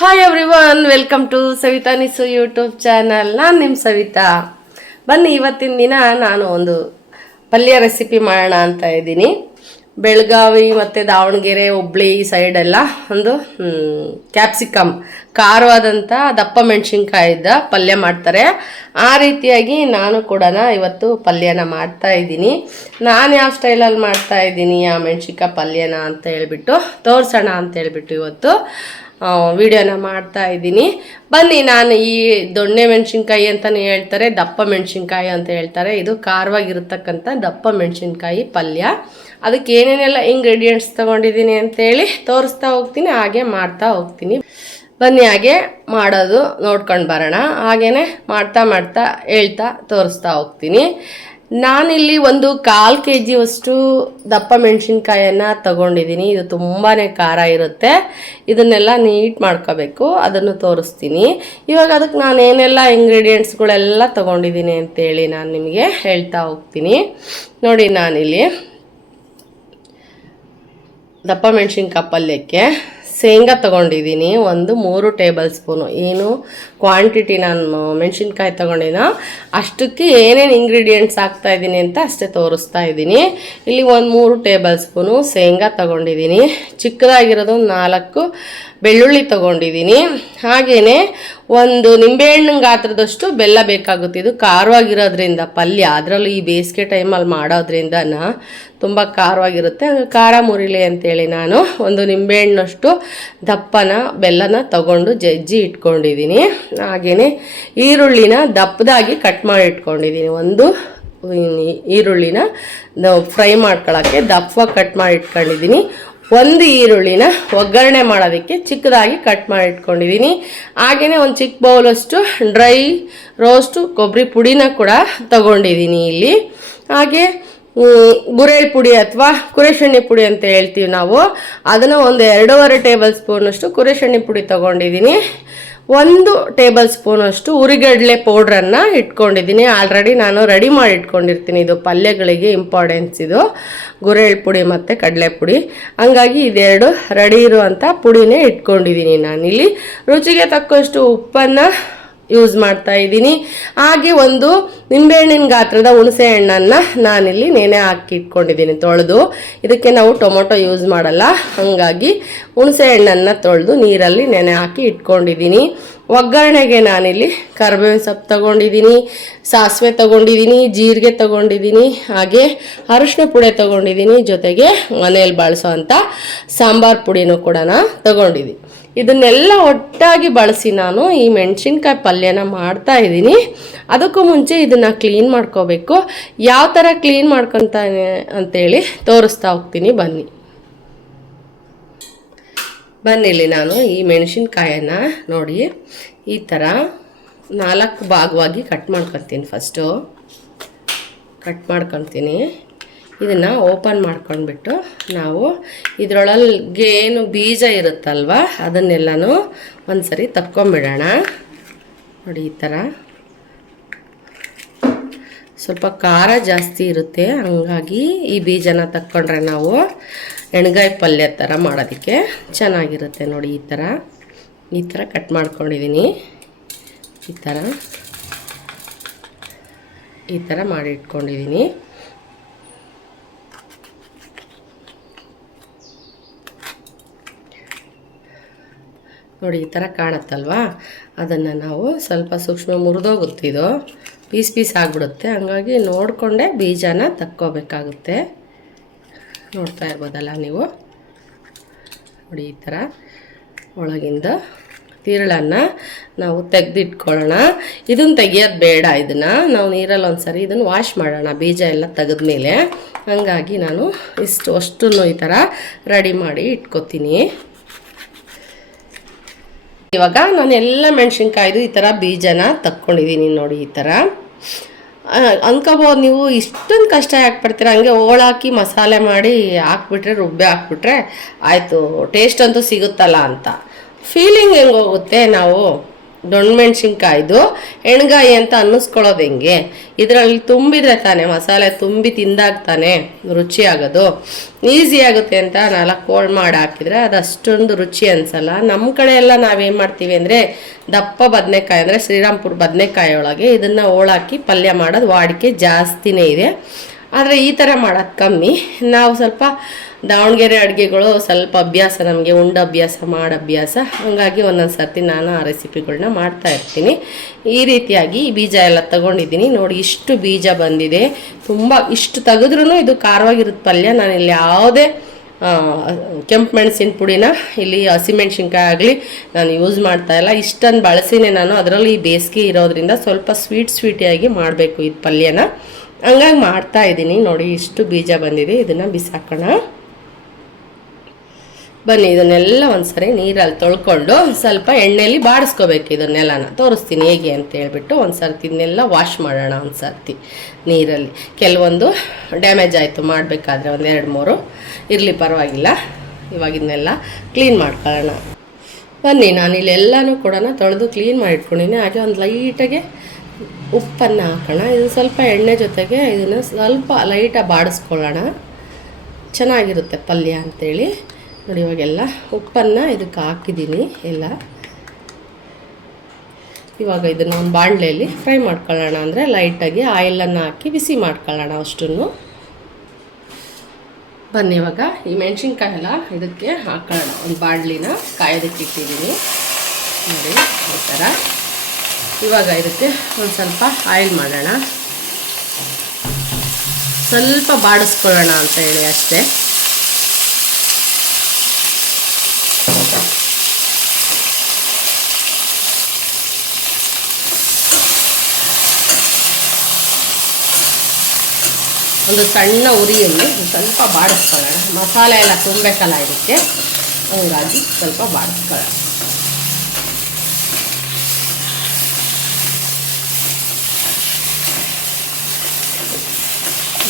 Hi everyone, welcome to Savita Nisu YouTube channel. ನಾನು ನಿಮ್ಮ ಸವಿತಾ. ಬನ್ನಿ, ಇವತ್ತಿನ ದಿನ ನಾನು ಒಂದು ಪಲ್ಯ ರೆಸಿಪಿ ಮಾಡೋಣ ಅಂತ ಇದ್ದೀನಿ. ಬೆಳಗಾವಿ ಮತ್ತು ದಾವಣಗೆರೆ, ಹುಬ್ಳಿ ಸೈಡೆಲ್ಲ ಒಂದು ಕ್ಯಾಪ್ಸಿಕಮ್ ಖಾರವಾದಂಥ ದಪ್ಪ ಮೆಣಸಿನ್ಕಾಯಿದ್ದ ಪಲ್ಯ ಮಾಡ್ತಾರೆ. ಆ ರೀತಿಯಾಗಿ ನಾನು ಕೂಡ ಇವತ್ತು ಪಲ್ಯನ ಮಾಡ್ತಾ ಇದ್ದೀನಿ. ನಾನು ಯಾವ ಸ್ಟೈಲಲ್ಲಿ ಮಾಡ್ತಾ ಇದ್ದೀನಿ ಆ ಮೆಣಸಿನ್ಕಾಯಿ ಪಲ್ಯನ ಅಂತ ಹೇಳ್ಬಿಟ್ಟು ತೋರಿಸೋಣ ಅಂತ ಹೇಳ್ಬಿಟ್ಟು ಇವತ್ತು ವಿಡಿಯೋನ ಮಾಡ್ತಾ ಇದ್ದೀನಿ. ಬನ್ನಿ, ನಾನು ಈ ದೊಣ್ಣೆ ಮೆಣಸಿನ್ಕಾಯಿ ಅಂತಲೇ ಹೇಳ್ತಾರೆ, ದಪ್ಪ ಮೆಣಸಿನ್ಕಾಯಿ ಅಂತ ಹೇಳ್ತಾರೆ. ಇದು ಖಾರವಾಗಿರ್ತಕ್ಕಂಥ ದಪ್ಪ ಮೆಣಸಿನ್ಕಾಯಿ ಪಲ್ಯ. ಅದಕ್ಕೆ ಏನೇನೆಲ್ಲ ಇಂಗ್ರೀಡಿಯೆಂಟ್ಸ್ ತೊಗೊಂಡಿದ್ದೀನಿ ಅಂತೇಳಿ ತೋರಿಸ್ತಾ ಹೋಗ್ತೀನಿ, ಹಾಗೆ ಮಾಡ್ತಾ ಹೋಗ್ತೀನಿ. ಬನ್ನಿ, ಹಾಗೆ ಮಾಡೋದು ನೋಡ್ಕೊಂಡು ಬರೋಣ. ಹಾಗೇ ಮಾಡ್ತಾ ಹೇಳ್ತಾ ತೋರಿಸ್ತಾ ಹೋಗ್ತೀನಿ. ನಾನಿಲ್ಲಿ ಒಂದು 1/4 kg ದಪ್ಪ ಮೆಣಸಿನ್ಕಾಯನ್ನು ತಗೊಂಡಿದ್ದೀನಿ. ಇದು ತುಂಬಾ ಖಾರ ಇರುತ್ತೆ. ಇದನ್ನೆಲ್ಲ ನೀಟ್ ಮಾಡ್ಕೋಬೇಕು, ಅದನ್ನು ತೋರಿಸ್ತೀನಿ. ಇವಾಗ ಅದಕ್ಕೆ ನಾನು ಏನೆಲ್ಲ ಇಂಗ್ರೀಡಿಯೆಂಟ್ಸ್ಗಳೆಲ್ಲ ತಗೊಂಡಿದ್ದೀನಿ ಅಂತೇಳಿ ನಾನು ನಿಮಗೆ ಹೇಳ್ತಾ ಹೋಗ್ತೀನಿ. ನೋಡಿ, ನಾನಿಲ್ಲಿ ದಪ್ಪ ಮೆಣಸಿನ್ಕಾಯಿ ಪಲ್ಯಕ್ಕೆ ಶೇಂಗಾ ತೊಗೊಂಡಿದ್ದೀನಿ ಒಂದು 3 ಟೇಬಲ್ ಸ್ಪೂನು. ಏನು ಕ್ವಾಂಟಿಟಿ ನಾನು ಮೆಣಸಿನ್ಕಾಯಿ ತೊಗೊಂಡಿನ ಅಷ್ಟಕ್ಕೆ ಏನೇನು ಇಂಗ್ರೀಡಿಯೆಂಟ್ಸ್ ಹಾಕ್ತಾಯಿದ್ದೀನಿ ಅಂತ ಅಷ್ಟೇ ತೋರಿಸ್ತಾ ಇದ್ದೀನಿ. ಇಲ್ಲಿ ಒಂದು 3 ಟೇಬಲ್ ಸ್ಪೂನು ಶೇಂಗಾ ತೊಗೊಂಡಿದ್ದೀನಿ. ಚಿಕ್ಕದಾಗಿರೋದು 4 ಬೆಳ್ಳುಳ್ಳಿ ತೊಗೊಂಡಿದ್ದೀನಿ. ಹಾಗೆಯೇ ಒಂದು ನಿಂಬೆಹಣ್ಣಿನ ಗಾತ್ರದಷ್ಟು ಬೆಲ್ಲ ಬೇಕಾಗುತ್ತೆ. ಇದು ಖಾರವಾಗಿರೋದ್ರಿಂದ ಪಲ್ಯ, ಅದರಲ್ಲೂ ಈ ಬೇಸಿಗೆ ಟೈಮಲ್ಲಿ ಮಾಡೋದ್ರಿಂದ ತುಂಬ ಖಾರವಾಗಿರುತ್ತೆ. ಖಾರ ಮುರಿಲಿ ಅಂತೇಳಿ ನಾನು ಒಂದು ನಿಂಬೆಹಣ್ಣಷ್ಟು ದಪ್ಪನ ಬೆಲ್ಲನ ತಗೊಂಡು ಜಜ್ಜಿ ಇಟ್ಕೊಂಡಿದ್ದೀನಿ. ಹಾಗೆಯೇ ಈರುಳ್ಳಿನ ದಪ್ಪದಾಗಿ ಕಟ್ ಮಾಡಿ ಇಟ್ಕೊಂಡಿದ್ದೀನಿ. ಒಂದು ಈರುಳ್ಳಿನ ಫ್ರೈ ಮಾಡ್ಕೊಳ್ಳೋಕ್ಕೆ ದಪ್ಪ ಕಟ್ ಮಾಡಿ ಇಟ್ಕೊಂಡಿದ್ದೀನಿ. ಒಂದು ಈರುಳ್ಳಿನ ಒಗ್ಗರಣೆ ಮಾಡೋದಕ್ಕೆ ಚಿಕ್ಕದಾಗಿ ಕಟ್ ಮಾಡಿ ಇಟ್ಕೊಂಡಿದ್ದೀನಿ. ಹಾಗೆಯೇ ಒಂದು ಚಿಕ್ಕ ಬೌಲಷ್ಟು ಡ್ರೈ ರೋಸ್ಟು ಕೊಬ್ಬರಿ ಪುಡಿನ ಕೂಡ ತಗೊಂಡಿದ್ದೀನಿ ಇಲ್ಲಿ. ಹಾಗೆ ಗುರೆಳ್ ಪುಡಿ ಅಥವಾ ಕುರೆಸೆಣ್ಣೆ ಪುಡಿ ಅಂತ ಹೇಳ್ತೀವಿ ನಾವು, ಅದನ್ನು ಒಂದು 2.5 ಟೇಬಲ್ ಸ್ಪೂನಷ್ಟು ಕುರೆಸೆಣ್ಣೆ ಪುಡಿ ತೊಗೊಂಡಿದ್ದೀನಿ. 1 ಟೇಬಲ್ ಸ್ಪೂನಷ್ಟು ಉರಿಗಡಲೆ ಪೌಡ್ರನ್ನು ಇಟ್ಕೊಂಡಿದ್ದೀನಿ. ಆಲ್ರೆಡಿ ನಾನು ರೆಡಿ ಮಾಡಿ ಇಟ್ಕೊಂಡಿರ್ತೀನಿ. ಇದು ಪಲ್ಯಗಳಿಗೆ ಇಂಪಾರ್ಟೆನ್ಸ್, ಇದು ಗುರೆಳ್ ಪುಡಿ ಮತ್ತು ಕಡಲೆ ಪುಡಿ. ಹಂಗಾಗಿ ಇದೆರಡು ರೆಡಿ ಇರುವಂಥ ಪುಡಿನೇ ಇಟ್ಕೊಂಡಿದ್ದೀನಿ. ನಾನಿಲ್ಲಿ ರುಚಿಗೆ ತಕ್ಕಷ್ಟು ಉಪ್ಪನ್ನು ಯೂಸ್ ಮಾಡ್ತಾ ಇದ್ದೀನಿ. ಹಾಗೆ ಒಂದು ನಿಂಬೆಹಣ್ಣಿನ ಗಾತ್ರದ ಹುಣಸೆ ಹಣ್ಣನ್ನು ನಾನಿಲ್ಲಿ ನೆನೆ ಹಾಕಿ ಇಟ್ಕೊಂಡಿದ್ದೀನಿ ತೊಳೆದು. ಇದಕ್ಕೆ ನಾವು ಟೊಮೊಟೊ ಯೂಸ್ ಮಾಡಲ್ಲ, ಹಾಗಾಗಿ ಹುಣಸೆ ಹಣ್ಣನ್ನು ತೊಳೆದು ನೀರಲ್ಲಿ ನೆನೆ ಹಾಕಿ ಇಟ್ಕೊಂಡಿದ್ದೀನಿ. ಒಗ್ಗರಣೆಗೆ ನಾನಿಲ್ಲಿ ಕರಿಬೇವಿನ ಸೊಪ್ಪು ತೊಗೊಂಡಿದ್ದೀನಿ, ಸಾಸಿವೆ ತೊಗೊಂಡಿದ್ದೀನಿ, ಜೀರಿಗೆ ತೊಗೊಂಡಿದ್ದೀನಿ, ಹಾಗೆ ಅರಿಶಿನ ಪುಡಿ ತೊಗೊಂಡಿದ್ದೀನಿ. ಜೊತೆಗೆ ಮನೆಯಲ್ಲಿ ಬಳಸೋ ಅಂಥ ಸಾಂಬಾರು ಪುಡಿನೂ ಕೂಡ ತೊಗೊಂಡಿದ್ದೀನಿ. ಇದನ್ನೆಲ್ಲ ಒಟ್ಟಾಗಿ ಬಳಸಿ ನಾನು ಈ ಮೆಣಸಿನ್ಕಾಯಿ ಪಲ್ಯನ ಮಾಡ್ತಾ ಇದ್ದೀನಿ. ಅದಕ್ಕೂ ಮುಂಚೆ ಇದನ್ನು ಕ್ಲೀನ್ ಮಾಡ್ಕೋಬೇಕು. ಯಾವ ಥರ ಕ್ಲೀನ್ ಮಾಡ್ಕೊತಾನೆ ಅಂತೇಳಿ ತೋರಿಸ್ತಾ ಹೋಗ್ತೀನಿ. ಬನ್ನಿಲ್ಲಿ ನಾನು ಈ ಮೆಣಸಿನ್ಕಾಯನ್ನು ನೋಡಿ ಈ ಥರ 4 ಭಾಗವಾಗಿ ಕಟ್ ಮಾಡ್ಕೊತೀನಿ. ಫಸ್ಟು ಕಟ್ ಮಾಡ್ಕೊತೀನಿ. ಇದನ್ನು ಓಪನ್ ಮಾಡ್ಕೊಂಡ್ಬಿಟ್ಟು ನಾವು ಇದರೊಳಗೆ ಏನು ಬೀಜ ಇರುತ್ತಲ್ವ ಅದನ್ನೆಲ್ಲನೂ ಒಂದು ಸರಿ ತಕ್ಕೊಂಬಿಡೋಣ. ನೋಡಿ, ಈ ಥರ ಸ್ವಲ್ಪ ಖಾರ ಜಾಸ್ತಿ ಇರುತ್ತೆ, ಹಂಗಾಗಿ ಈ ಬೀಜನ ತಕ್ಕೊಂಡ್ರೆ ನಾವು ಎಣ್ಗಾಯಿ ಪಲ್ಯ ಥರ ಮಾಡೋದಕ್ಕೆ ಚೆನ್ನಾಗಿರುತ್ತೆ. ನೋಡಿ, ಈ ಥರ ಕಟ್ ಮಾಡ್ಕೊಂಡಿದ್ದೀನಿ. ಈ ಥರ ಮಾಡಿ ಇಟ್ಕೊಂಡಿದ್ದೀನಿ. ನೋಡಿ, ಈ ಥರ ಕಾಣುತ್ತಲ್ವಾ, ಅದನ್ನು ನಾವು ಸ್ವಲ್ಪ ಸೂಕ್ಷ್ಮ ಮುರಿದೋಗುತ್ತಿದ್ದು ಪೀಸ್ ಆಗಿಬಿಡುತ್ತೆ. ಹಂಗಾಗಿ ನೋಡಿಕೊಂಡೆ ಬೀಜನ ತಕ್ಕೋಬೇಕಾಗುತ್ತೆ. ನೋಡ್ತಾ ಇರ್ಬೋದಲ್ಲ ನೀವು. ನೋಡಿ, ಈ ಥರ ಒಳಗಿಂದ ತಿರುಳನ್ನು ನಾವು ತೆಗೆದಿಟ್ಕೊಳ್ಳೋಣ. ಇದನ್ನು ತೆಗಿಯೋದು ಬೇಡ, ಇದನ್ನು ನಾವು ನೀರಲ್ಲಿ ಒಂದು ಸರಿ ಇದನ್ನು ವಾಶ್ ಮಾಡೋಣ ಬೀಜ ಎಲ್ಲ ತೆಗೆದ್ಮೇಲೆ. ಹಂಗಾಗಿ ನಾನು ಅಷ್ಟನ್ನು ಈ ಥರ ರೆಡಿ ಮಾಡಿ ಇಟ್ಕೊತೀನಿ. ಇವಾಗ ನಾನು ಎಲ್ಲ ಮೆಣಸಿನ್ಕಾಯ್ದು ಈ ಥರ ಬೀಜನ ತಕ್ಕೊಂಡಿದ್ದೀನಿ. ನೋಡಿ, ಈ ಥರ ಅನ್ಕೋಬೋದು ನೀವು ಇಷ್ಟೊಂದು ಕಷ್ಟ ಯಾಕೆ ಪಡ್ತೀರ, ಹಂಗೆ ಹೋಳಾಕಿ ಮಸಾಲೆ ಮಾಡಿ ಹಾಕ್ಬಿಟ್ರೆ, ರುಬ್ಬೆ ಹಾಕ್ಬಿಟ್ರೆ ಆಯಿತು, ಟೇಸ್ಟ್ ಅಂತೂ ಸಿಗುತ್ತಲ್ಲ ಅಂತ. ಫೀಲಿಂಗ್ ಹೆಂಗೆ ಹೋಗುತ್ತೆ, ನಾವು ದೊಣ್ಣಮೆಣ್ಸಿನ್ಕಾಯ್ದು ಎಣ್ಗಾಯಿ ಅಂತ ಅನ್ನಿಸ್ಕೊಳ್ಳೋದು ಹೆಂಗೆ? ಇದರಲ್ಲಿ ತುಂಬಿದ್ರೆ ತಾನೆ ಮಸಾಲೆ ತುಂಬಿ ತಿಂದಾಗ ತಾನೆ ರುಚಿ ಆಗೋದು. ಈಸಿ ಆಗುತ್ತೆ ಅಂತ 4 ಹೋಳು ಮಾಡಿ ಹಾಕಿದ್ರೆ ಅದು ಅಷ್ಟೊಂದು ರುಚಿ ಅನ್ಸಲ್ಲ. ನಮ್ಮ ಕಡೆ ಎಲ್ಲ ನಾವೇನು ಮಾಡ್ತೀವಿ ಅಂದರೆ ದಪ್ಪ ಬದನೆಕಾಯಿ ಅಂದರೆ ಶ್ರೀರಾಮ್ಪುರ ಬದನೆಕಾಯಿ ಒಳಗೆ ಇದನ್ನು ಹೋಳಾಕಿ ಪಲ್ಯ ಮಾಡೋದು ವಾಡಿಕೆ ಜಾಸ್ತಿನೇ ಇದೆ. ಆದರೆ ಈ ಥರ ಮಾಡೋದು ಕಮ್ಮಿ. ನಾವು ಸ್ವಲ್ಪ ದಾವಣಗೆರೆ ಅಡುಗೆಗಳು ಸ್ವಲ್ಪ ಅಭ್ಯಾಸ, ನಮಗೆ ಉಂಡು ಅಭ್ಯಾಸ ಮಾಡೋ ಅಭ್ಯಾಸ. ಹಾಗಾಗಿ ಒಂದೊಂದು ಸರ್ತಿ ನಾನು ಆ ರೆಸಿಪಿಗಳನ್ನ ಮಾಡ್ತಾ ಇರ್ತೀನಿ. ಈ ರೀತಿಯಾಗಿ ಬೀಜ ಎಲ್ಲ ತಗೊಂಡಿದ್ದೀನಿ ನೋಡಿ. ಇಷ್ಟು ಬೀಜ ಬಂದಿದೆ. ತುಂಬ ಇಷ್ಟು ತೆಗೆದ್ರೂ ಇದು ಖಾರವಾಗಿರುತ್ತೆ ಪಲ್ಯ. ನಾನಿಲ್ಲಿ ಯಾವುದೇ ಕೆಂಪು ಮೆಣಸಿನ ಪುಡಿನ ಇಲ್ಲಿ ಹಸಿಮೆಣ್ಸಿನ್ಕಾಯಿ ಆಗಲಿ ನಾನು ಯೂಸ್ ಮಾಡ್ತಾಯಿಲ್ಲ. ಇಷ್ಟನ್ನು ಬಳಸಿನೇ ನಾನು. ಅದರಲ್ಲಿ ಈ ಬೇಸಿಗೆ ಇರೋದ್ರಿಂದ ಸ್ವಲ್ಪ ಸ್ವೀಟಿಯಾಗಿ ಮಾಡಬೇಕು ಇದು ಪಲ್ಯನ. ಹಂಗಾಗಿ ಮಾಡ್ತಾ ಇದ್ದೀನಿ ನೋಡಿ. ಇಷ್ಟು ಬೀಜ ಬಂದಿದೆ. ಇದನ್ನು ಬಿಸಾಕೋಣ ಬನ್ನಿ. ಇದನ್ನೆಲ್ಲ ಒಂದ್ಸರಿ ನೀರಲ್ಲಿ ತೊಳ್ಕೊಂಡು ಸ್ವಲ್ಪ ಎಣ್ಣೆಯಲ್ಲಿ ಬಾಡಿಸ್ಕೋಬೇಕು. ಇದನ್ನೆಲ್ಲನ ತೋರಿಸ್ತೀನಿ ಹೇಗೆ ಅಂತ ಹೇಳ್ಬಿಟ್ಟು. ಒಂದು ಸರ್ತಿ ಇದನ್ನೆಲ್ಲ ವಾಶ್ ಮಾಡೋಣ ಒಂದು ಸರ್ತಿ ನೀರಲ್ಲಿ. ಕೆಲವೊಂದು ಡ್ಯಾಮೇಜ್ ಆಯಿತು ಮಾಡಬೇಕಾದ್ರೆ, 1-2-3 ಇರಲಿ ಪರವಾಗಿಲ್ಲ. ಇವಾಗ ಇದನ್ನೆಲ್ಲ ಕ್ಲೀನ್ ಮಾಡ್ಕೊಳ್ಳೋಣ ಬನ್ನಿ. ನಾನು ಇಲ್ಲೆಲ್ಲನೂ ಕೂಡ ತೊಳೆದು ಕ್ಲೀನ್ ಮಾಡಿಟ್ಕೊಂಡಿನಿ. ಹಾಗೆ ಒಂದು ಲೈಟಾಗೆ ಉಪ್ಪನ್ನು ಹಾಕೋಣ. ಇದು ಸ್ವಲ್ಪ ಎಣ್ಣೆ ಜೊತೆಗೆ ಇದನ್ನು ಸ್ವಲ್ಪ ಲೈಟಾಗಿ ಬಾಡಿಸ್ಕೊಳ್ಳೋಣ, ಚೆನ್ನಾಗಿರುತ್ತೆ ಪಲ್ಯ ಅಂಥೇಳಿ ನೋಡಿ. ಇವಾಗೆಲ್ಲ ಉಪ್ಪನ್ನು ಇದಕ್ಕೆ ಹಾಕಿದ್ದೀನಿ ಎಲ್ಲ. ಇವಾಗ ಇದನ್ನು ಒಂದು ಬಾಣಲೆಯಲ್ಲಿ ಫ್ರೈ ಮಾಡ್ಕೊಳ್ಳೋಣ. ಅಂದರೆ ಲೈಟಾಗಿ ಆಯಿಲನ್ನು ಹಾಕಿ ಬಿಸಿ ಮಾಡ್ಕೊಳ್ಳೋಣ ಅಷ್ಟನ್ನು. ಬನ್ನಿ ಇವಾಗ ಈ ಮೆಣಸಿನ್ಕಾಯಿ ಎಲ್ಲ ಇದಕ್ಕೆ ಹಾಕೊಳ್ಳೋಣ. ಒಂದು ಬಾಣಲಿನ ಕಾಯೋದಕ್ಕೆ ಇಟ್ಟಿದ್ದೀನಿ ನೋಡಿ ಈ ಥರ. ಇವಾಗ ಇದಕ್ಕೆ ಒಂದು ಸ್ವಲ್ಪ ಆಯಿಲ್ ಮಾಡೋಣ, ಸ್ವಲ್ಪ ಬಾಡಿಸ್ಕೊಳ್ಳೋಣ ಅಂತ ಹೇಳಿ ಅಷ್ಟೇ. ಒಂದು ಸಣ್ಣ ಉರಿಯಲ್ಲಿ ಸ್ವಲ್ಪ ಬಾಡಿಸ್ಕೊಳ್ಳೋಣ. ಮಸಾಲೆ ಎಲ್ಲ ತುಂಬಬೇಕಲ್ಲ ಇದಕ್ಕೆ, ಹಂಗಾಗಿ ಸ್ವಲ್ಪ ಬಾಡಿಸ್ಕೊಳ್ಳೋಣ.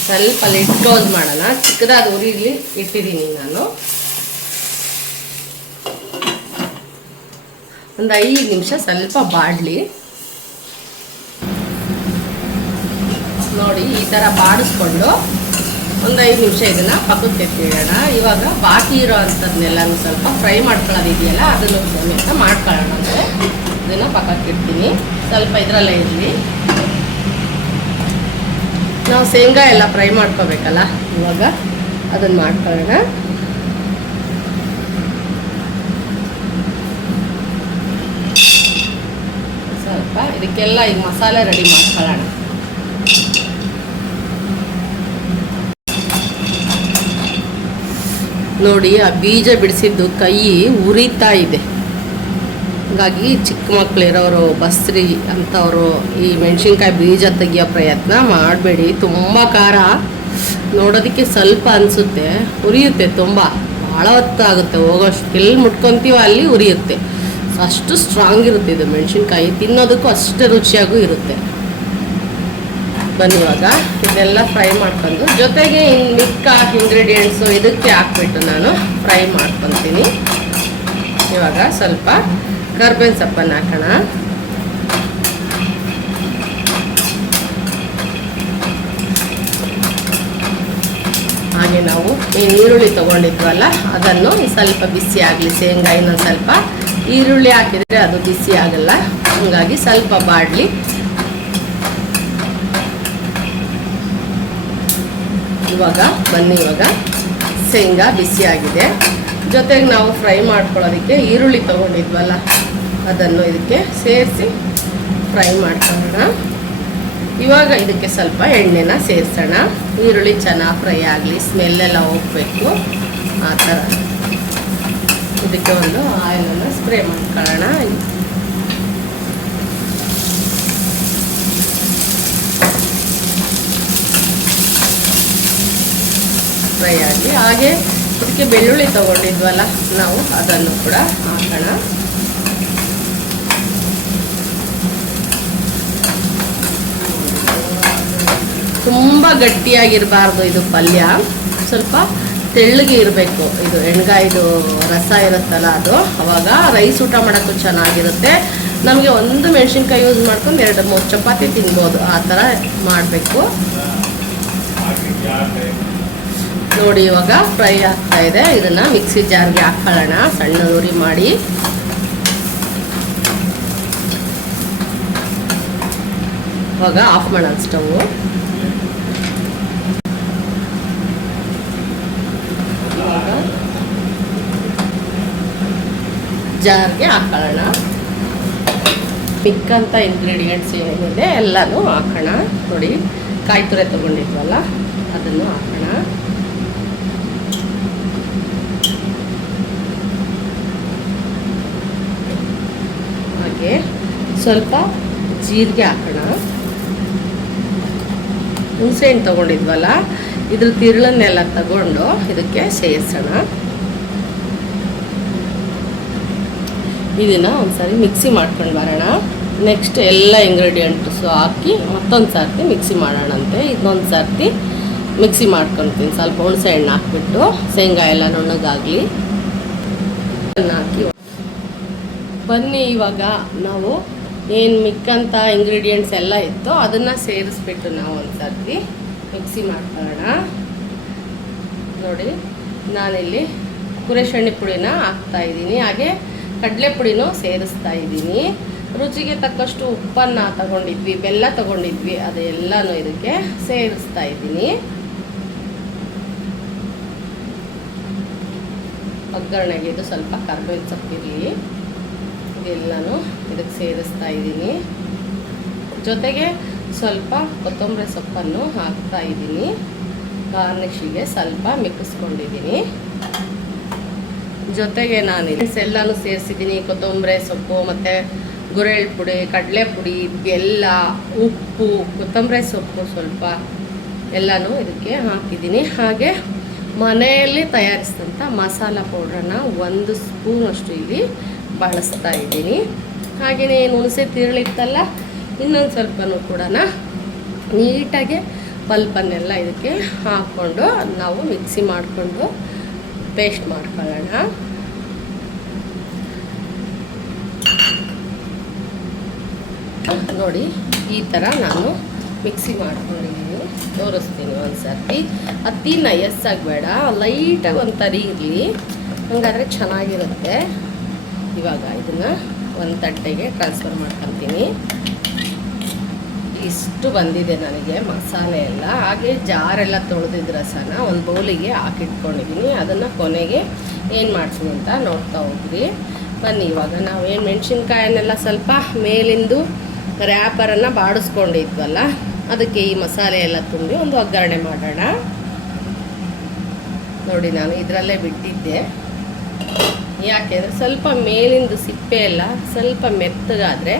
ಸ್ವಲ್ಪ ಲಿಡ್ ಕ್ಲೋಸ್ ಮಾಡೋಣ. ಚಿಕ್ಕದಾದ ಉರಿಲಿ ಇಟ್ಟಿದ್ದೀನಿ ನಾನು. ಒಂದು 5 ನಿಮಿಷ ಸ್ವಲ್ಪ ಬಾಡಲಿ ನೋಡಿ. ಈ ಥರ ಬಾಡಿಸ್ಕೊಂಡು ಒಂದು 5 ನಿಮಿಷ ಇದನ್ನು ಪಕ್ಕಕ್ಕೆ ಎತ್ತಿಡೋಣ. ಇವಾಗ ಬಾಕಿ ಇರೋ ಅಂಥದ್ದನ್ನೆಲ್ಲನೂ ಸ್ವಲ್ಪ ಫ್ರೈ ಮಾಡ್ಕೊಳ್ಳೋದಿದೆಯಲ್ಲ ಅದನ್ನು ಸಮೇತ ಮಾಡ್ಕೊಳ್ಳೋಣ. ಅಂದರೆ ಇದನ್ನು ಪಕ್ಕಕ್ಕೆ ಇಡ್ತೀನಿ. ಸ್ವಲ್ಪ ಇದರಲ್ಲೇ ಇರಲಿ. ನಾವು ಶೇಂಗಾ ಎಲ್ಲ ಫ್ರೈ ಮಾಡ್ಕೋಬೇಕಲ್ಲ, ಇವಾಗ ಅದನ್ನು ಮಾಡ್ಕೊಳ್ಳೋಣ. ಸ್ವಲ್ಪ ಇದಕ್ಕೆಲ್ಲ ಈಗ ಮಸಾಲೆ ರೆಡಿ ಮಾಡ್ಕೊಳ್ಳೋಣ. ನೋಡಿ ಆ ಬೀಜ ಬಿಡಿಸಿದ್ದು ಕೈ ಉರಿತಾ ಇದೆ. ಹಾಗಾಗಿ ಚಿಕ್ಕ ಮಕ್ಕಳಿರೋರು, ಬಸ್ರಿ ಅಂಥವರು ಈ ಮೆಣಸಿನ್ಕಾಯಿ ಬೀಜ ತೆಗಿಯೋ ಪ್ರಯತ್ನ ಮಾಡಬೇಡಿ. ತುಂಬ ಖಾರ, ನೋಡೋದಕ್ಕೆ ಸ್ವಲ್ಪ ಅನಿಸುತ್ತೆ, ಉರಿಯುತ್ತೆ ತುಂಬ. ಭಾಳ ಹೊತ್ತಾಗುತ್ತೆ, ಹೋಗೋಷ್ಟು ಎಲ್ಲಿ ಮುಟ್ಕೊತೀವೋ ಅಲ್ಲಿ ಉರಿಯುತ್ತೆ. ಅಷ್ಟು ಸ್ಟ್ರಾಂಗ್ ಇರುತ್ತೆ ಇದು ಮೆಣಸಿನ್ಕಾಯಿ. ತಿನ್ನೋದಕ್ಕೂ ಅಷ್ಟೇ ರುಚಿಯಾಗೂ ಇರುತ್ತೆ. ಬನ್ನಿ ಇವಾಗ ಇದೆಲ್ಲ ಫ್ರೈ ಮಾಡ್ಕೊಂಡು ಜೊತೆಗೆ ಮಿಕ್ಕ ಇಂಗ್ರೀಡಿಯೆಂಟ್ಸು ಇದಕ್ಕೆ ಹಾಕ್ಬಿಟ್ಟು ನಾನು ಫ್ರೈ ಮಾಡ್ಕೊತೀನಿ. ಇವಾಗ ಸ್ವಲ್ಪ ಕರ್ಬೇವಿನ ಸೊಪ್ಪನ್ನು ಹಾಕೋಣ. ಹಾಗೆ ನಾವು ಈ ಈರುಳ್ಳಿ ತೊಗೊಂಡಿದ್ವಲ್ಲ ಅದನ್ನು ಸ್ವಲ್ಪ ಬಿಸಿ ಆಗಲಿ. ಶೇಂಗಾ ಇನ್ನೊಂದು ಸ್ವಲ್ಪ ಈರುಳ್ಳಿ ಹಾಕಿದರೆ ಅದು ಬಿಸಿ ಆಗಲ್ಲ, ಹಾಗಾಗಿ ಸ್ವಲ್ಪ ಬಾಡಲಿ. ಇವಾಗ ಬನ್ನಿ, ಇವಾಗ ಶೇಂಗಾ ಬಿಸಿಯಾಗಿದೆ. ಜೊತೆಗೆ ನಾವು ಫ್ರೈ ಮಾಡ್ಕೊಳ್ಳೋದಕ್ಕೆ ಈರುಳ್ಳಿ ತೊಗೊಂಡಿದ್ವಲ್ಲ ಅದನ್ನು ಇದಕ್ಕೆ ಸೇರಿಸಿ ಫ್ರೈ ಮಾಡ್ಕೊಳ್ಳೋಣ. ಇವಾಗ ಇದಕ್ಕೆ ಸ್ವಲ್ಪ ಎಣ್ಣೆನ ಸೇರಿಸೋಣ. ಈರುಳ್ಳಿ ಚೆನ್ನಾಗಿ ಫ್ರೈ ಆಗಲಿ, ಸ್ಮೆಲ್ಲೆಲ್ಲ ಹೋಗಬೇಕು. ಆ ಥರ ಇದಕ್ಕೆ ಒಂದು ಆಯಿಲನ್ನು ಸ್ಪ್ರೇ ಮಾಡ್ಕೊಳ್ಳೋಣ. ಫ್ರೈ ಆಗಿ ಹಾಗೆ ಇದಕ್ಕೆ ಬೆಳ್ಳುಳ್ಳಿ ತೊಗೊಂಡಿದ್ವಲ್ಲ ನಾವು ಅದನ್ನು ಕೂಡ ಹಾಕೋಣ. ತುಂಬ ಗಟ್ಟಿಯಾಗಿರಬಾರ್ದು ಇದು ಪಲ್ಯ, ಸ್ವಲ್ಪ ತೆಳ್ಳಗೆ ಇರಬೇಕು. ಇದು ಎಣ್ಗಾಯ್ದು ರಸ ಇರುತ್ತಲ್ಲ ಅದು, ಅವಾಗ ರೈಸ್ ಊಟ ಮಾಡೋಕ್ಕೂ ಚೆನ್ನಾಗಿರುತ್ತೆ. ನಮಗೆ ಒಂದು ಮೆಣಸಿನ್ಕಾಯಿ ಯೂಸ್ ಮಾಡ್ಕೊಂಡು 2-3 ಚಪಾತಿ ತಿನ್ಬೋದು, ಆ ಥರ ಮಾಡಬೇಕು. ನೋಡಿ ಇವಾಗ ಫ್ರೈ ಆಗ್ತಾ ಇದೆ. ಇದನ್ನು ಮಿಕ್ಸಿ ಜಾರ್ಗೆ ಹಾಕೊಳ್ಳೋಣ, ಸಣ್ಣ ಉರಿ ಮಾಡಿ. ಇವಾಗ ಆಫ್ ಮಾಡೋಣ ಸ್ಟವ್. ಜಾರ್ಗೆ ಹಾಕೊಳ್ಳೋಣ. ಮಿಕ್ಕಂಥ ಇಂಗ್ರೀಡಿಯೆಂಟ್ಸ್ ಏನಿದೆ ಎಲ್ಲನೂ ಹಾಕೋಣ. ನೋಡಿ ಕಾಯಿ ತುರಿ ತೊಗೊಂಡಿದ್ವಲ್ಲ ಅದನ್ನು ಹಾಕೋಣ. ಹಾಗೆ ಸ್ವಲ್ಪ ಜೀರಿಗೆ ಹಾಕೋಣ. ಹುಣಸೆಹಣ್ಣು ತೊಗೊಂಡಿದ್ವಲ್ಲ ಇದ್ರ ತಿರುಳನ್ನೆಲ್ಲ ತಗೊಂಡು ಇದಕ್ಕೆ ಸೇರಿಸೋಣ. ಇದನ್ನು ಒಂದ್ಸರಿ ಮಿಕ್ಸಿ ಮಾಡ್ಕೊಂಡು ಬರೋಣ. ನೆಕ್ಸ್ಟ್ ಎಲ್ಲ ಇಂಗ್ರೀಡಿಯೆಂಟ್ಸು ಹಾಕಿ ಮತ್ತೊಂದು ಸರ್ತಿ ಮಿಕ್ಸಿ ಮಾಡೋಣಂತೆ. ಇದೊಂದು ಸರ್ತಿ ಮಿಕ್ಸಿ ಮಾಡ್ಕೊಳ್ತೀನಿ. ಸ್ವಲ್ಪ ಹುಣಸೆ ಹಣ್ಣು ಹಾಕ್ಬಿಟ್ಟು ಶೇಂಗಾ ಎಲ್ಲ ನುಣ್ಣಗಾಗಲಿ ಹಾಕಿ ಬನ್ನಿ. ಇವಾಗ ನಾವು ಏನು ಮಿಕ್ಕಂಥ ಇಂಗ್ರೀಡಿಯೆಂಟ್ಸ್ ಎಲ್ಲ ಇತ್ತು ಅದನ್ನು ಸೇರಿಸ್ಬಿಟ್ಟು ನಾವು ಒಂದು ಸರ್ತಿ ಮಿಕ್ಸಿ ಮಾಡ್ಕೊಳ್ಳೋಣ. ನೋಡಿ ನಾನಿಲ್ಲಿ ಕುರೆಶೆಣ್ಣೆ ಪುಡಿನ ಹಾಕ್ತಾಯಿದ್ದೀನಿ, ಹಾಗೆ ಕಡಲೆ ಪುಡಿನೂ ಸೇರಿಸ್ತಾ ಇದ್ದೀನಿ. ರುಚಿಗೆ ತಕ್ಕಷ್ಟು ಉಪ್ಪನ್ನು ತಗೊಂಡಿದ್ವಿ, ಬೆಲ್ಲ ತಗೊಂಡಿದ್ವಿ, ಅದೆಲ್ಲನೂ ಇದಕ್ಕೆ ಸೇರಿಸ್ತಾ ಇದ್ದೀನಿ. ಒಗ್ಗರಣೆಗೆ ಇದು ಸ್ವಲ್ಪ ಕರ್ಬೇವಿನ ಸೊಪ್ಪಿರಲಿ, ಇದೆಲ್ಲನೂ ಇದಕ್ಕೆ ಸೇರಿಸ್ತಾ ಇದ್ದೀನಿ. ಜೊತೆಗೆ ಸ್ವಲ್ಪ ಕೊತ್ತಂಬರಿ ಸೊಪ್ಪನ್ನು ಹಾಕ್ತಾ ಇದ್ದೀನಿ. ಗಾರ್ನಿಷಿಗೆ ಸ್ವಲ್ಪ ಮಿಕ್ಕಿಸ್ಕೊಂಡಿದ್ದೀನಿ. ಜೊತೆಗೆ ನಾನು ಎಲ್ಲನೂ ಸೇರಿಸಿದ್ದೀನಿ. ಕೊತ್ತಂಬರಿ ಸೊಪ್ಪು ಮತ್ತು ಗುರೆಳ್ಳು ಪುಡಿ, ಕಡಲೆ ಪುಡಿ, ಬೆಲ್ಲ, ಉಪ್ಪು, ಕೊತ್ತಂಬರಿ ಸೊಪ್ಪು ಸ್ವಲ್ಪ ಎಲ್ಲನೂ ಇದಕ್ಕೆ ಹಾಕಿದ್ದೀನಿ. ಹಾಗೆ ಮನೆಯಲ್ಲಿ ತಯಾರಿಸಿದಂಥ ಮಸಾಲ ಪೌಡ್ರನ್ನು 1 ಸ್ಪೂನಷ್ಟು ಇಲ್ಲಿ ಬಳಸ್ತಾ ಇದ್ದೀನಿ. ಹಾಗೆಯೇ ಹುಣಸೆ ತಿರುಳಿತ್ತಲ್ಲ ಇನ್ನೊಂದು ಸ್ವಲ್ಪನೂ ಕೂಡ ನೀಟಾಗಿ ಪಲ್ಪನ್ನೆಲ್ಲ ಇದಕ್ಕೆ ಹಾಕ್ಕೊಂಡು ನಾವು ಮಿಕ್ಸಿ ಮಾಡಿಕೊಂಡು ಪೇಸ್ಟ್ ಮಾಡ್ಕೊಳ್ಳೋಣ. ನೋಡಿ ಈ ಥರ ನಾನು ಮಿಕ್ಸಿ ಮಾಡ್ಕೊಂಡಿದ್ದೀನಿ, ತೋರಿಸ್ತೀನಿ ಒಂದು ಸರ್ತಿ. ಅತಿ ನಯಸ್ಸಾಗಿ ಬೇಡ, ಲೈಟಾಗಿ ಒಂದು ತರಿ ಇರಲಿ, ಹಾಗಾದರೆ ಚೆನ್ನಾಗಿರುತ್ತೆ. ಇವಾಗ ಇದನ್ನು ಒಂದು ತಟ್ಟೆಗೆ ಟ್ರಾನ್ಸ್ಫರ್ ಮಾಡ್ಕೊತೀನಿ. ಇಷ್ಟು ಬಂದಿದೆ ನನಗೆ ಮಸಾಲೆ ಎಲ್ಲ. ಹಾಗೆ ಜಾರೆಲ್ಲ ತೊಳೆದಿದ್ದ ರಸನ ಒಂದು ಬೌಲಿಗೆ ಹಾಕಿಟ್ಕೊಂಡಿದ್ದೀನಿ. ಅದನ್ನು ಕೊನೆಗೆ ಏನು ಮಾಡ್ತೀನಿ ಅಂತ ನೋಡ್ತಾ ಹೋಗ್ರಿ. ಬನ್ನಿ ಇವಾಗ ನಾವೇನು ಮೆಣಸಿನ್ಕಾಯನ್ನೆಲ್ಲ ಸ್ವಲ್ಪ ಮೇಲಿಂದು ರ್ಯಾಪರನ್ನು ಬಾಡಿಸ್ಕೊಂಡಿದ್ವಲ್ಲ ಅದಕ್ಕೆ ಈ ಮಸಾಲೆ ಎಲ್ಲ ತುಂಬಿ ಒಂದು ಒಗ್ಗರಣೆ ಮಾಡೋಣ. ನೋಡಿ ನಾನು ಇದರಲ್ಲೇ ಬಿಟ್ಟಿದ್ದೆ, ಯಾಕೆಂದರೆ ಸ್ವಲ್ಪ ಮೇಲಿಂದು ಸಿಪ್ಪೆ ಎಲ್ಲ ಸ್ವಲ್ಪ ಮೆತ್ತಗಾದರೆ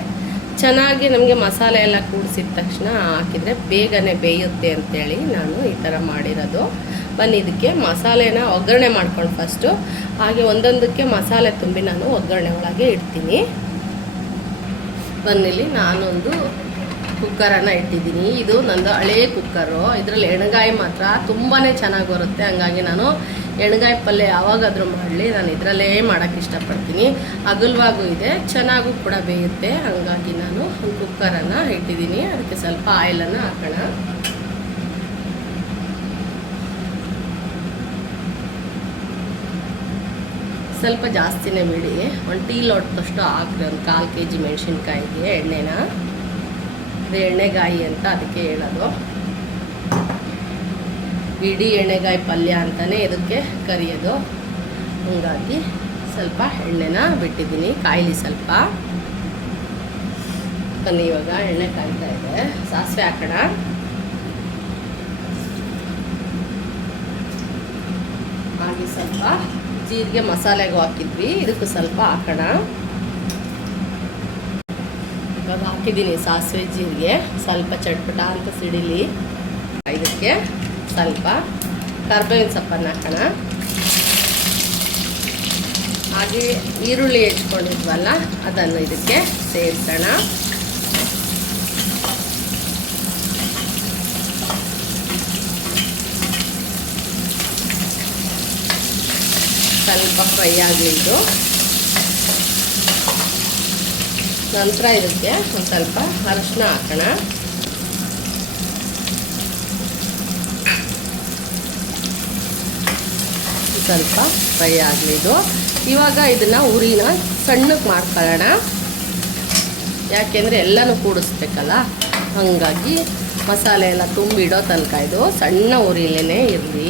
ಚೆನ್ನಾಗಿ ನಮಗೆ ಮಸಾಲೆ ಎಲ್ಲ ಕೂಡಿಸಿದ ತಕ್ಷಣ ಹಾಕಿದರೆ ಬೇಗನೆ ಬೇಯುತ್ತೆ ಅಂತೇಳಿ ನಾನು ಈ ಥರ ಮಾಡಿರೋದು. ಬನ್ನಿ ಇದಕ್ಕೆ ಮಸಾಲೆನ ಒಗ್ಗರಣೆ ಮಾಡ್ಕೊಂಡು ಫಸ್ಟು, ಹಾಗೆ ಒಂದೊಂದಕ್ಕೆ ಮಸಾಲೆ ತುಂಬಿ ನಾನು ಒಗ್ಗರಣೆ ಒಳಗೆ ಇಡ್ತೀನಿ. ಬನ್ನಿಲ್ಲಿ ನಾನೊಂದು ಕುಕ್ಕರನ್ನು ಇಟ್ಟಿದ್ದೀನಿ. ಇದು ನಂದು ಹಳೇ ಕುಕ್ಕರು. ಇದರಲ್ಲಿ ಎಣ್ಗಾಯಿ ಮಾತ್ರ ತುಂಬಾ ಚೆನ್ನಾಗಿ ಬರುತ್ತೆ. ಹಂಗಾಗಿ ನಾನು ಎಣ್ಗಾಯಿ ಪಲ್ಯ ಯಾವಾಗಾದರೂ ಮಾಡಲಿ ನಾನು ಇದರಲ್ಲೇ ಮಾಡೋಕ್ಕೆ ಇಷ್ಟಪಡ್ತೀನಿ. ಅಗಲವಾಗೂ ಇದೆ, ಚೆನ್ನಾಗೂ ಕೂಡ ಬೇಯುತ್ತೆ. ಹಾಗಾಗಿ ನಾನು ಒಂದು ಕುಕ್ಕರನ್ನು ಇಟ್ಟಿದ್ದೀನಿ. ಅದಕ್ಕೆ ಸ್ವಲ್ಪ ಆಯಿಲನ್ನು ಹಾಕೋಣ. ಸ್ವಲ್ಪ ಜಾಸ್ತಿನೇ ಬಿಡಿ, 1 ಟೀ ಲೋಟದಷ್ಟು ಹಾಕ್ರಿ. ಒಂದು 1/4 kg ಮೆಣಸಿನ್ಕಾಯಿಗೆ ಎಣ್ಣೆನ, ಇದು ಎಣ್ಣೆಗಾಯಿ ಅಂತ ಅದಕ್ಕೆ ಹೇಳೋದು. ಇಡೀ ಎಣ್ಣೆಗಾಯಿ ಪಲ್ಯ ಅಂತಲೇ ಇದಕ್ಕೆ ಕರಿಯೋದು. ಹಂಗಾಗಿ ಸ್ವಲ್ಪ ಎಣ್ಣೆನ ಬಿಟ್ಟಿದ್ದೀನಿ, ಕಾಯಿಲಿ ಸ್ವಲ್ಪ. ಬನ್ನಿ ಇವಾಗ ಎಣ್ಣೆ ಕಾಯ್ತಾ ಇದೆ, ಸಾಸಿವೆ ಹಾಕೋಣ. ಹಾಗೆ ಸ್ವಲ್ಪ ಜೀರಿಗೆ ಮಸಾಲೆಗೂ ಹಾಕಿದ್ವಿ, ಇದಕ್ಕೂ ಸ್ವಲ್ಪ ಹಾಕೋಣ. ಇವಾಗ ಹಾಕಿದ್ದೀನಿ ಸಾಸಿವೆ ಜೀರಿಗೆ, ಸ್ವಲ್ಪ ಚಟ್ಪಟ ಅಂತ ಸಿಡಿಲಿ. ಇದಕ್ಕೆ ಸ್ವಲ್ಪ ಕರ್ಬೇವಿನ ಸೊಪ್ಪನ್ನು ಹಾಕೋಣ. ಹಾಗೆ ಈರುಳ್ಳಿ ಹೆಚ್ಕೊಂಡಿದ್ವಲ್ಲ ಅದನ್ನು ಇದಕ್ಕೆ ಸೇರಿಸೋಣ. ಸ್ವಲ್ಪ ಫ್ರೈ ಆಗಲಿ ಇದು. ನಂತರ ಇದಕ್ಕೆ ಒಂದು ಸ್ವಲ್ಪ ಅರಿಶಿನ ಹಾಕೋಣ. ಸ್ವಲ್ಪ ಫ್ರೈ ಆಗಲಿ ಇದು. ಇವಾಗ ಇದನ್ನು ಉರಿನ ಸಣ್ಣಕ್ಕೆ ಮಾಡ್ಕೊಳ್ಳೋಣ, ಯಾಕೆಂದರೆ ಎಲ್ಲನೂ ಕೂಡಿಸ್ಬೇಕಲ್ಲ. ಹಾಗಾಗಿ ಮಸಾಲೆ ಎಲ್ಲ ತುಂಬಿಡೋ ತನಕ ಇದು ಸಣ್ಣ ಉರಿಲೇ ಇರಲಿ.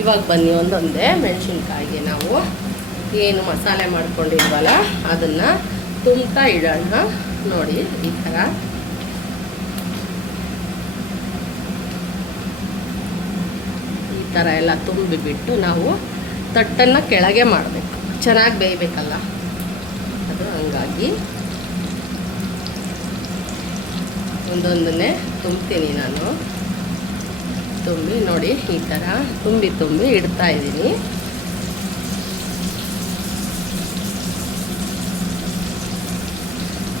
ಇವಾಗ ಬನ್ನಿ ಒಂದೊಂದೇ ಮೆಣಸಿನ್ಕಾಯಿಗೆ ನಾವು ಏನು ಮಸಾಲೆ ಮಾಡ್ಕೊಂಡಿದ್ವಲ್ಲ ಅದನ್ನು ತುಂಬ್ತಾ ಇಡೋಣ. ನೋಡಿ ಈ ಥರ ಎಲ್ಲ ತುಂಬಿಬಿಟ್ಟು ನಾವು ತಟ್ಟನ್ನು ಕೆಳಗೆ ಮಾಡಬೇಕು, ಚೆನ್ನಾಗಿ ಬೇಯಬೇಕಲ್ಲ ಅದು. ಹಂಗಾಗಿ ಒಂದೊಂದನ್ನೇ ತುಂಬ್ತೀನಿ ನಾನು. ತುಂಬಿ ನೋಡಿ ಈ ಥರ ತುಂಬಿ ಇಡ್ತಾ ಇದ್ದೀನಿ.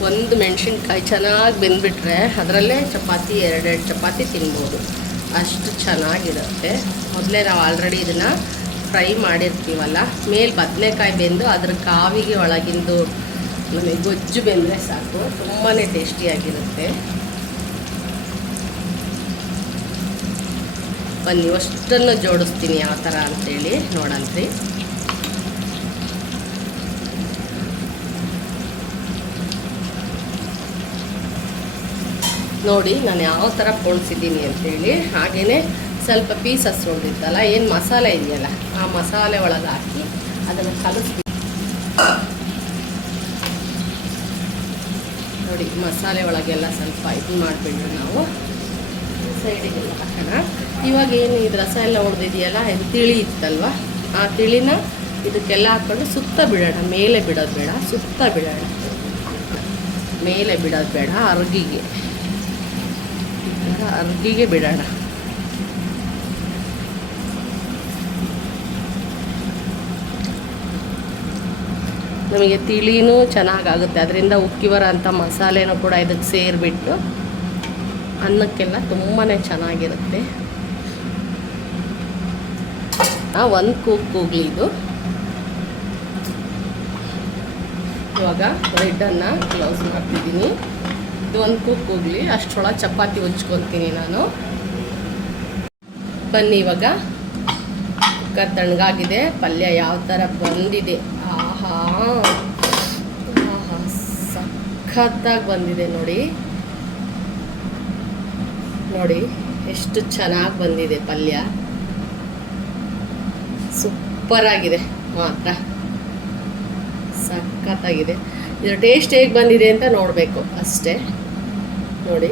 ಒಂದು ಮೆಣಸಿನ್ಕಾಯಿ ಚೆನ್ನಾಗಿ ಬೆಂದ್ಬಿಟ್ರೆ ಅದರಲ್ಲೇ ಚಪಾತಿ 2 ಚಪಾತಿ ತಿನ್ಬೋದು, ಅಷ್ಟು ಚೆನ್ನಾಗಿರುತ್ತೆ. ಮೊದಲೇ ನಾವು ಆಲ್ರೆಡಿ ಇದನ್ನು ಫ್ರೈ ಮಾಡಿರ್ತೀವಲ್ಲ, ಮೇಲೆ ಬದನೆಕಾಯಿ ಬೆಂದು ಅದ್ರ ಕಾವಿಗೆ ಒಳಗಿಂದು ನಮಗೆ ಗೊಜ್ಜು ಬೆಂದರೆ ಸಾಕು, ತುಂಬಾ ಟೇಸ್ಟಿಯಾಗಿರುತ್ತೆ. ಬನ್ನಿ ಅಷ್ಟನ್ನು ಜೋಡಿಸ್ತೀನಿ ಯಾವ ಥರ ಅಂಥೇಳಿ ನೋಡಂತ್ರಿ. ನೋಡಿ ನಾನು ಯಾವ ಥರ ಪೋಣಿಸಿದ್ದೀನಿ ಅಂಥೇಳಿ. ಹಾಗೆಯೇ ಸ್ವಲ್ಪ ಪೀಸಸ್ ಹೊಂದಿತ್ತಲ್ಲ, ಏನು ಮಸಾಲೆ ಇದೆಯಲ್ಲ ಆ ಮಸಾಲೆ ಒಳಗೆ ಹಾಕಿ ಅದನ್ನು ಕಲಿಸ್ತೀನಿ. ನೋಡಿ ಮಸಾಲೆ ಒಳಗೆಲ್ಲ ಸ್ವಲ್ಪ ಇದು ಮಾಡಿಬಿಟ್ಟು ನಾವು ಸೈಡಿಗೆಲ್ಲ ಹಾಕೋಣ. ಇವಾಗ ಏನು ಇದು ರಸ ಎಲ್ಲ ಹೊಡೆದಿದೆಯಲ್ಲ, ಇದು ತಿಳಿ ಇತ್ತಲ್ವ, ಆ ತಿಳಿನ ಇದಕ್ಕೆಲ್ಲ ಹಾಕ್ಕೊಂಡು ಸುತ್ತ ಬಿಡೋಣ. ಮೇಲೆ ಬಿಡೋದು ಬೇಡ, ಸುತ್ತ ಬಿಡೋಣ. ಮೇಲೆ ಬಿಡೋದು ಬೇಡ, ಅರ್ಗಿಗೆ ಬಿಡೋಣ. ನಮಗೆ ತಿಳಿನೂ ಚೆನ್ನಾಗಾಗುತ್ತೆ, ಅದರಿಂದ ಉಕ್ಕಿ ಬರೋ ಅಂಥ ಮಸಾಲೆನೂ ಕೂಡ ಇದಕ್ಕೆ ಸೇರಿಬಿಟ್ಟು ಅನ್ನಕ್ಕೆಲ್ಲ ತುಂಬಾ ಚೆನ್ನಾಗಿರುತ್ತೆ. ಒಂದು ಕೂಗಲಿ ಇದು. ಇವಾಗ ರೆಡ್ಡನ್ನು ಕ್ಲೋಸ್ ಮಾಡ್ತಿದ್ದೀನಿ. ಇದು ಒಂದು ಕೂಗಲಿ, ಅಷ್ಟರೊಳಗೆ ಚಪಾತಿ ಉಜ್ಕೊತೀನಿ ನಾನು. ಬನ್ನಿ ಇವಾಗ ಕುಕ್ಕರ್ ತಣ್ಣಗಾಗಿದೆ, ಪಲ್ಯ ಯಾವ ಥರ ಬಂದಿದೆ. ಆಹಾ ಸಖತ್ತಾಗಿ ಬಂದಿದೆ ನೋಡಿ. ನೋಡಿ ಎಷ್ಟು ಚೆನ್ನಾಗಿ ಬಂದಿದೆ ಪಲ್ಯ, ಸೂಪರಾಗಿದೆ ಮಾತ್ರ, ಸಖತ್ತಾಗಿದೆ. ಇದರ ಟೇಸ್ಟ್ ಹೇಗೆ ಬಂದಿದೆ ಅಂತ ನೋಡಬೇಕು ಅಷ್ಟೇ. ನೋಡಿ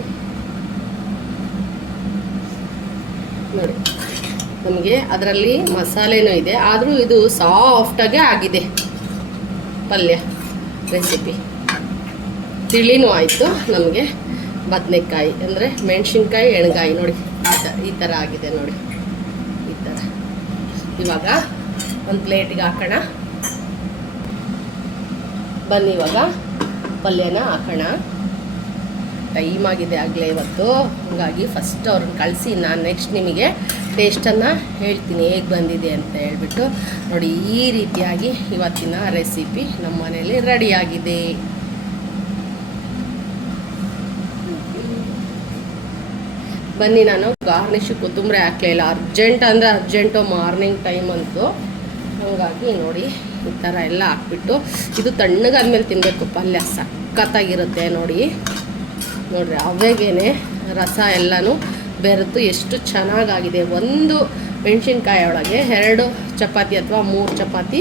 ನೋಡಿ ನಮಗೆ ಅದರಲ್ಲಿ ಮಸಾಲೆನೂ ಇದೆ, ಆದರೂ ಇದು ಸಾಫ್ಟಾಗೆ ಆಗಿದೆ ಪಲ್ಯ ರೆಸಿಪಿ. ತಿಳಿನೂ ಆಯಿತು ನಮಗೆ. ಬದನೆಕಾಯಿ ಅಂದರೆ ಮೆಣಸಿನ್ಕಾಯಿ ಎಣ್ಗಾಯಿ ನೋಡಿ ಈ ಥರ ಆಗಿದೆ ನೋಡಿ, ಈ ಥರ. ಇವಾಗ ಒಂದು ಪ್ಲೇಟಿಗೆ ಹಾಕೋಣ. ಬನ್ನಿ ಇವಾಗ ಪಲ್ಯನ ಹಾಕೋಣ. ಟೈಮ್ ಆಗಿದೆ ಆಗಲೇ ಇವತ್ತು, ಹಾಗಾಗಿ ಫಸ್ಟ್ ಅವ್ರನ್ನ ಕಳಿಸಿ ನಾನು ನೆಕ್ಸ್ಟ್ ನಿಮಗೆ ಟೇಸ್ಟನ್ನು ಹೇಳ್ತೀನಿ ಹೇಗೆ ಬಂದಿದೆ ಅಂತ ಹೇಳ್ಬಿಟ್ಟು. ನೋಡಿ ಈ ರೀತಿಯಾಗಿ ಇವತ್ತಿನ ರೆಸಿಪಿ ನಮ್ಮ ಮನೆಯಲ್ಲಿ ರೆಡಿಯಾಗಿದೆ. ಬನ್ನಿ ನಾನು ಗಾರ್ನಿಶ್ ಕೊತ್ತಂಬರಿ ಹಾಕಲಿಲ್ಲ, ಅರ್ಜೆಂಟು ಮಾರ್ನಿಂಗ್ ಟೈಮ್ ಅಂತು. ಹಾಗಾಗಿ ನೋಡಿ ಈ ಥರ ಎಲ್ಲ ಹಾಕ್ಬಿಟ್ಟು ಇದು ತಣ್ಣಗಾದ್ಮೇಲೆ ತಿನ್ನಬೇಕು, ಪಲ್ಯ ಸಖತ್ತಾಗಿರುತ್ತೆ. ನೋಡಿರಿ ಅವಾಗೇನೆ ರಸ ಎಲ್ಲನೂ ಬೆರೆತು ಎಷ್ಟು ಚೆನ್ನಾಗಾಗಿದೆ. ಒಂದು ಮೆಣಸಿನ್ಕಾಯಿ ಒಳಗೆ 2 ಚಪಾತಿ ಅಥವಾ 3 ಚಪಾತಿ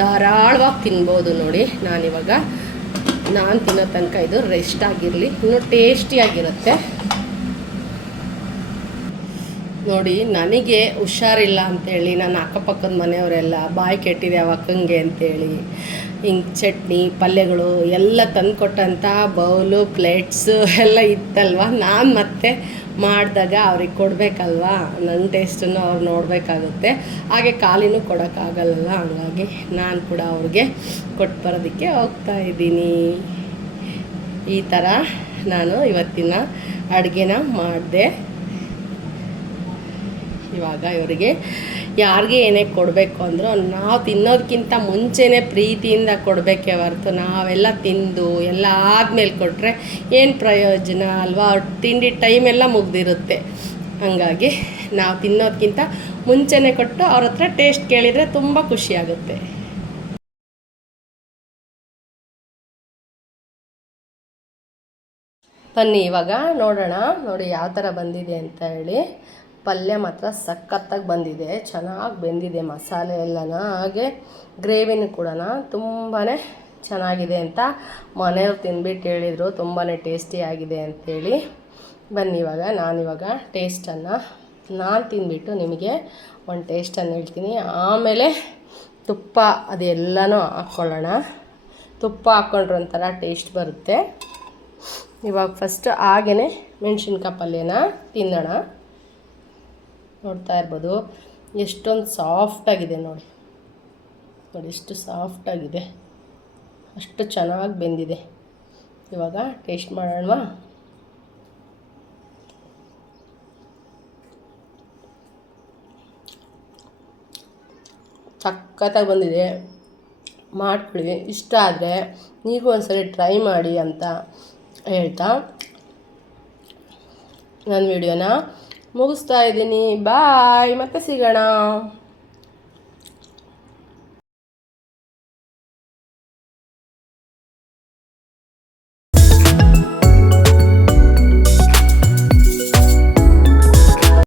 ಧಾರಾಳವಾಗಿ ತಿನ್ಬೋದು. ನೋಡಿ ನಾನು ತಿನ್ನೋ ತನಕ ಇದು ರೆಸ್ಟ್ ಆಗಿರಲಿ, ಇನ್ನೂ ಟೇಸ್ಟಿಯಾಗಿರುತ್ತೆ. ನೋಡಿ ನನಗೆ ಹುಷಾರಿಲ್ಲ ಅಂಥೇಳಿ ನನ್ನ ಅಕ್ಕಪಕ್ಕದ ಮನೆಯವರೆಲ್ಲ ಬಾಯಿ ಕೆಟ್ಟಿದೆ ಅವಕ್ಕಂಗೆ ಅಂಥೇಳಿ ಹಿಂಗೆ ಚಟ್ನಿ ಪಲ್ಯಗಳು ಎಲ್ಲ ತಂದುಕೊಟ್ಟಂಥ ಬೌಲು ಪ್ಲೇಟ್ಸು ಎಲ್ಲ ಇತ್ತಲ್ವ. ನಾನು ಮತ್ತೆ ಮಾಡಿದಾಗ ಅವ್ರಿಗೆ ಕೊಡಬೇಕಲ್ವಾ, ನನ್ನ ಟೇಸ್ಟನ್ನು ಅವ್ರು ನೋಡಬೇಕಾಗುತ್ತೆ. ಹಾಗೆ ಖಾಲಿನೂ ಕೊಡೋಕ್ಕಾಗಲ್ಲ, ಹಂಗಾಗಿ ನಾನು ಕೂಡ ಅವ್ರಿಗೆ ಕೊಟ್ಟು ಬರೋದಕ್ಕೆ ಹೋಗ್ತಾಯಿದ್ದೀನಿ. ಈ ಥರ ನಾನು ಇವತ್ತಿನ ಅಡುಗೆನ ಮಾಡಿದೆ. ಇವಾಗ ಇವರಿಗೆ ಯಾರಿಗೆ ಏನೇ ಕೊಡಬೇಕು ಅಂದರೂ ನಾವು ತಿನ್ನೋದಕ್ಕಿಂತ ಮುಂಚೆನೇ ಪ್ರೀತಿಯಿಂದ ಕೊಡಬೇಕೇ ಹೊರತು ನಾವೆಲ್ಲ ತಿಂದು ಎಲ್ಲ ಆದಮೇಲೆ ಕೊಟ್ಟರೆ ಏನು ಪ್ರಯೋಜನ ಅಲ್ವಾ? ಅವ್ರ ತಿಂಡಿ ಟೈಮೆಲ್ಲ ಮುಗ್ದಿರುತ್ತೆ. ಹಾಗಾಗಿ ನಾವು ತಿನ್ನೋದಕ್ಕಿಂತ ಮುಂಚೆನೇ ಕೊಟ್ಟು ಅವ್ರ ಹತ್ರ ಟೇಸ್ಟ್ ಕೇಳಿದರೆ ತುಂಬ ಖುಷಿಯಾಗುತ್ತೆ. ಬನ್ನಿ ಇವಾಗ ನೋಡೋಣ, ನೋಡಿ ಯಾವ ಥರ ಬಂದಿದೆ ಅಂತ ಹೇಳಿ. ಪಲ್ಯ ಮಾತ್ರ ಸಖತ್ತಾಗಿ ಬಂದಿದೆ, ಚೆನ್ನಾಗಿ ಬೆಂದಿದೆ ಮಸಾಲೆ ಎಲ್ಲನ, ಹಾಗೆ ಗ್ರೇವಿನೂ ಕೂಡ ತುಂಬಾ ಚೆನ್ನಾಗಿದೆ ಅಂತ ಮನೆಯವ್ರು ತಿಂದ್ಬಿಟ್ಟು ಹೇಳಿದರು, ತುಂಬಾ ಟೇಸ್ಟಿಯಾಗಿದೆ ಅಂಥೇಳಿ. ಬನ್ನಿ ಇವಾಗ ನಾನಿವಾಗ ಟೇಸ್ಟನ್ನು ನಾನು ತಿಂದ್ಬಿಟ್ಟು ನಿಮಗೆ ಒಂದು ಟೇಸ್ಟನ್ನು ಹೇಳ್ತೀನಿ. ಆಮೇಲೆ ತುಪ್ಪ ಅದೆಲ್ಲನೂ ಹಾಕ್ಕೊಳ್ಳೋಣ. ತುಪ್ಪ ಹಾಕ್ಕೊಂಡ್ರೆ ಒಂಥರ ಟೇಸ್ಟ್ ಬರುತ್ತೆ. ಇವಾಗ ಫಸ್ಟ್ ಹಾಗೇ ಮೆಣಸಿನ್ಕಾಯಿ ಪಲ್ಯನ ತಿನ್ನೋಣ. ನೋಡ್ತಾ ಇರ್ಬೋದು ಎಷ್ಟೊಂದು ಸಾಫ್ಟಾಗಿದೆ, ನೋಡಿ ಎಷ್ಟು ಸಾಫ್ಟಾಗಿದೆ, ಅಷ್ಟು ಚೆನ್ನಾಗಿ ಬೆಂದಿದೆ. ಇವಾಗ ಟೇಸ್ಟ್ ಮಾಡೋಣವಾ? ಸಖತ್ತಾಗಿ ಬಂದಿದೆ, ಮಾಡ್ಕೊಳ್ಳಿ. ಇಷ್ಟ ಆದರೆ ನೀವು ಒಂದ್ಸರಿ ಟ್ರೈ ಮಾಡಿ ಅಂತ ಹೇಳ್ತಾ ನನ್ನ ವಿಡಿಯೋನ ಮುಗಿಸ್ತಾ ಇದ್ದೀನಿ. ಬಾಯ್, ಮತ್ತೆ ಸಿಗೋಣ.